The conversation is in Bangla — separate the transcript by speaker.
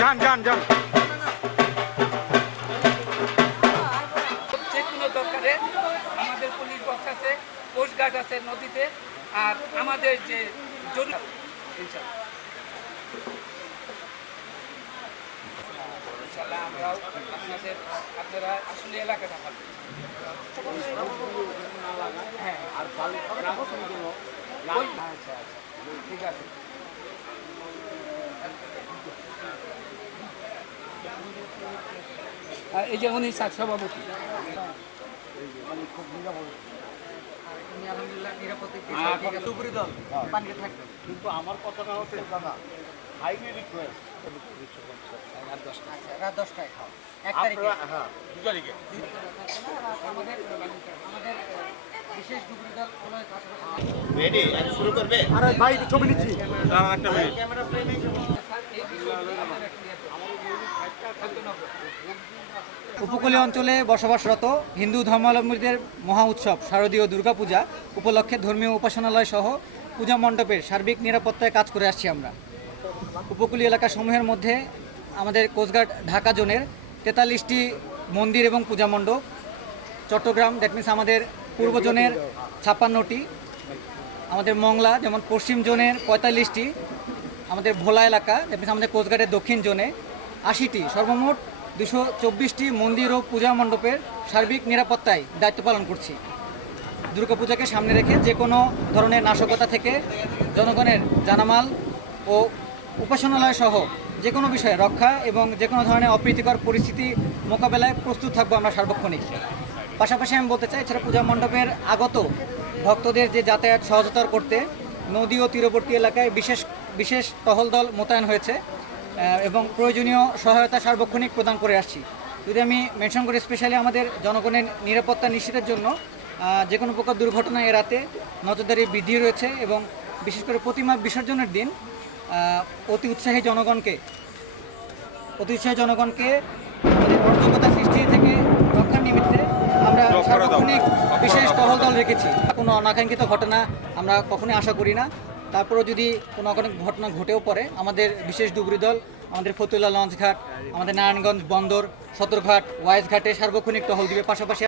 Speaker 1: যান যান যান।
Speaker 2: যে কোনো দরকারে আমাদের পুলিশ বক্স আছে, কোস্ট আছে নদীতে, আর আমাদের যে জরুরি ইনশাল্লাহ। আমরাও আপনাদের আপনারা আসলে এলাকাটা হ্যাঁ আর আচ্ছা আচ্ছা ঠিক আছে এই যে উনি সাত সভাপতি। উনি আলহামদুলিল্লাহ নিরাপত্তা থাকবেন
Speaker 3: কিন্তু আমার কথাটা হচ্ছে দাদা হাইলি রিকোয়েস্ট
Speaker 2: রাত দশটায় আচ্ছা রাত দশটায় খাও। এক তারিখে।
Speaker 3: হ্যাঁ দু তারিখে
Speaker 2: আমাদের আমাদের বিশেষ ডুবুরি দল হলো পাশাপাশি
Speaker 3: রেডি শুরু করবে?
Speaker 1: আরে ভাই ছবি নিচ্ছি।
Speaker 3: ক্যামেরা ফ্রেমে
Speaker 2: এই বিষয়গুলো আমাদের clear করতে হবে।
Speaker 4: উপকূলীয় অঞ্চলে বসবাসরত হিন্দু ধর্মাবলম্বীদের মহা উৎসব শারদীয় দুর্গাপূজা উপলক্ষে ধর্মীয় উপাসনালয় সহ পূজা মণ্ডপের সার্বিক নিরাপত্তায় কাজ করে আসছি আমরা। উপকূলীয় এলাকাসমূহের মধ্যে আমাদের কোস্টগার্ড ঢাকা জোনের তেতাল্লিশটি মন্দির এবং পূজা মণ্ডপ চট্টগ্রাম দ্যাট মিনস আমাদের পূর্ব জোনের ছাপ্পান্নটি আমাদের মংলা, যেমন পশ্চিম জোনের পঁয়তাল্লিশটি, আমাদের ভোলা এলাকা আমাদের কোস্টগার্ডের দক্ষিণ জোনে আশিটি, সর্বমোট দুশো চব্বিশটি মন্দির ও পূজা মণ্ডপের সার্বিক নিরাপত্তায় দায়িত্ব পালন করছি। দুর্গাপূজাকে সামনে রেখে যে কোনো ধরনের নাশকতা থেকে জনগণের জানামাল ও উপাসনালয় সহ যে কোনো বিষয়ে রক্ষা এবং যে কোনো ধরনের অপ্রীতিকর পরিস্থিতি মোকাবেলায় প্রস্তুত থাকব আমরা সার্বক্ষণিক। পাশাপাশি আমি বলতে চাই, এছাড়া পূজা মণ্ডপের আগত ভক্তদের যে যাতায়াত সহজতর করতে নদী ও তীরবর্তী এলাকায় বিশেষ বিশেষ টহল দল মোতায়েন হয়েছে এবং প্রয়োজনীয় সহায়তা সার্বক্ষণিক প্রদান করে আসছি। যদি আমি মেনশন করি, স্পেশালি আমাদের জনগণের নিরাপত্তা নিশ্চিতের জন্য যে কোনো প্রকার দুর্ঘটনা এড়াতে নজরদারি বৃদ্ধি রয়েছে এবং বিশেষ করে প্রতিমা বিসর্জনের দিন অতি উৎসাহী জনগণকে, অতি উৎসাহী জনগণকে বিশেষ টহল দল রেখেছি। কোনো অনাকাঙ্ক্ষিত ঘটনা আমরা কখনোই আশা করি না। তারপরেও যদি কোনো ঘটনা ঘটেও পড়ে, আমাদের বিশেষ ডুবরি দল, আমাদের ফতুল্লা লঞ্চ ঘাট আমাদের নারায়ণগঞ্জ বন্দর, সদরঘাট ওয়াইজ ঘাটে সার্বক্ষণিক টহল দিবে। পাশাপাশি